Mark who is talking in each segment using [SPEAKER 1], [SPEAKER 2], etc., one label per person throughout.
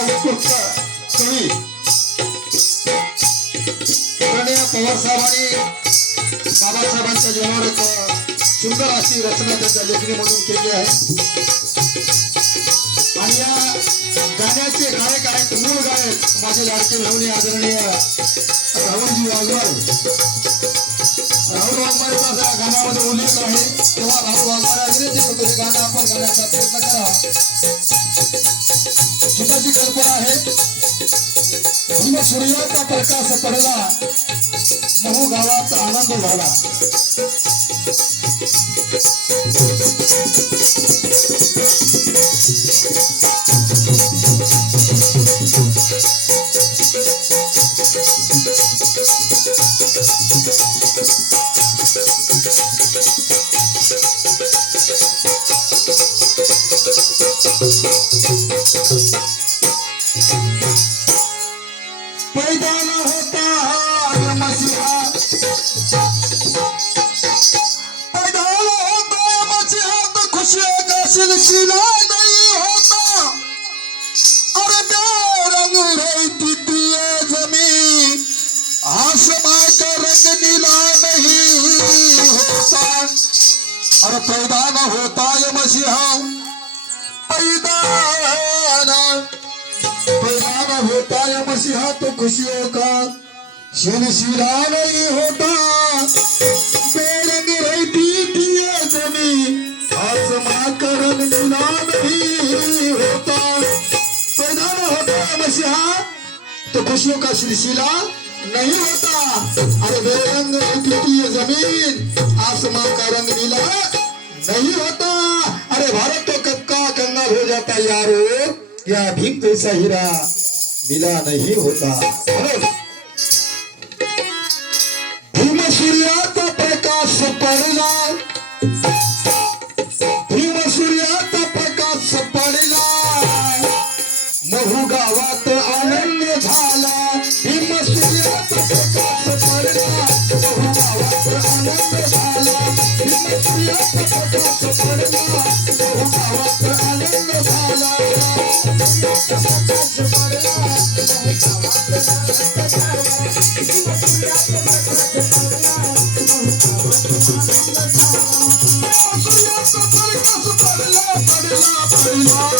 [SPEAKER 1] उत्कृष्ट कवी पवार साहेबांनी बाबासाहेबांच्या जीवनावर एक सुंदर अशी रचना त्यांच्या लेखणीमधून केली आहे. आणि या गाण्याचे गायक आहेत मूळ गायक माझे लाडके भावने आदरणीय राहुलजी वाघमारे राहुल वाघमारेचा असा गाण्यामध्ये उल्लेख आहे तेव्हा राहुल वाघमारे अभिनेते होतो हे गाणं आपण गाण्याचा प्रयत्न करा. गीताची कल्पना आहे? सूर्याचा प्रकाश पडला. बहु गावात आनंद झाला. सिलसिला नहीं होता। अरे बेरंग रहती थी ये ज़मीन। आसमां का रंग नीला नहीं होता। अरे पैदा न होता है मसीहा। पैदा न पैदा होता है मसीहा तो खुशियों का सिलसिला नहीं होता। होता है तो खुशियों का सिलसिला नहीं होता। अरे बेरंग थी ये ज़मीन, आसमान का रंग नीला नहीं होता। अरे भारत तो कब का गंगा हो जाता यारो क्या भीम जैसा हीरा मिला नहीं होता। अरे महू गावात आनंद झाला भीम सूर्याचा प्रकाश पडला महू गावात आनंद झाला भीम सूर्याचा प्रकाश पडला महू गावात आनंद झाला प्रकाश पडला भीम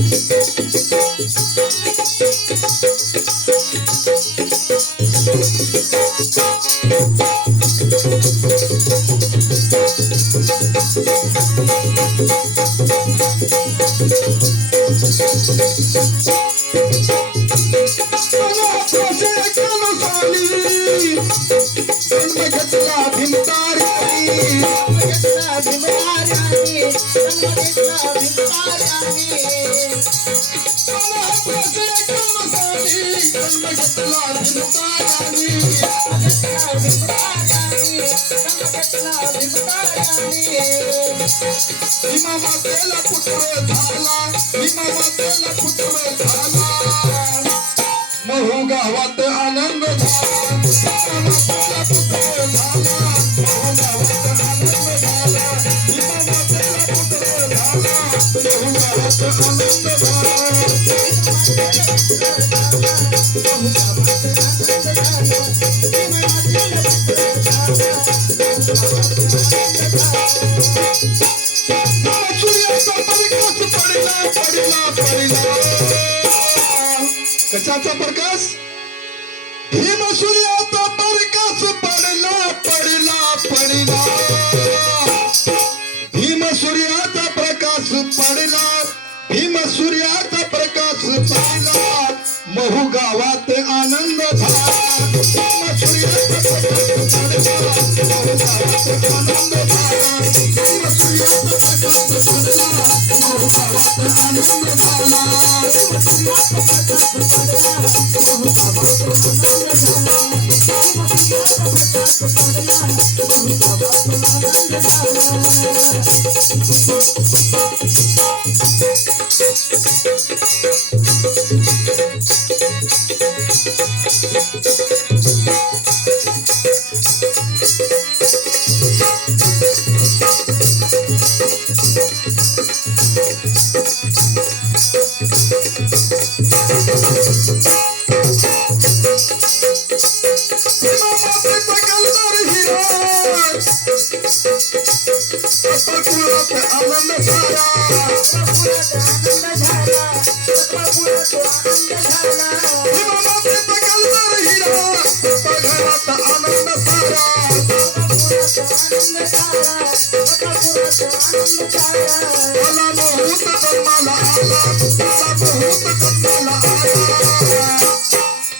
[SPEAKER 1] आनंद झाला मातेला पुत्र झाला महू गावात आनंद कशाचा प्रकाश? भीम सूर्याचा प्रकाश पडला पडला पडला. भीम सूर्याचा प्रकाश पडला भीम सूर्याचा प्रकाश पडला. महू गावात आनंद झाला भीम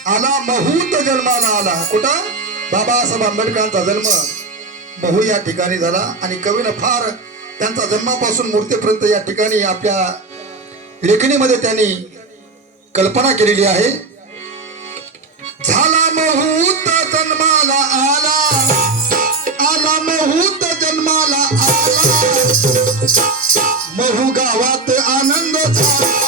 [SPEAKER 1] आला मोहूत जन्माला आला. कुठं? बाबासाहेब आंबेडकरांचा जन्म. महू या ठिकाणी झाला आणि कवीनं फार त्यांचा जन्मापासून मूर्तीपर्यंत या ठिकाणी आपल्या लेखणीमध्ये त्यांनी कल्पना केलेली आहे. झाला महूत जन्माला आला. आला महूत जन्माला आला. महू गावात आनंद झाला.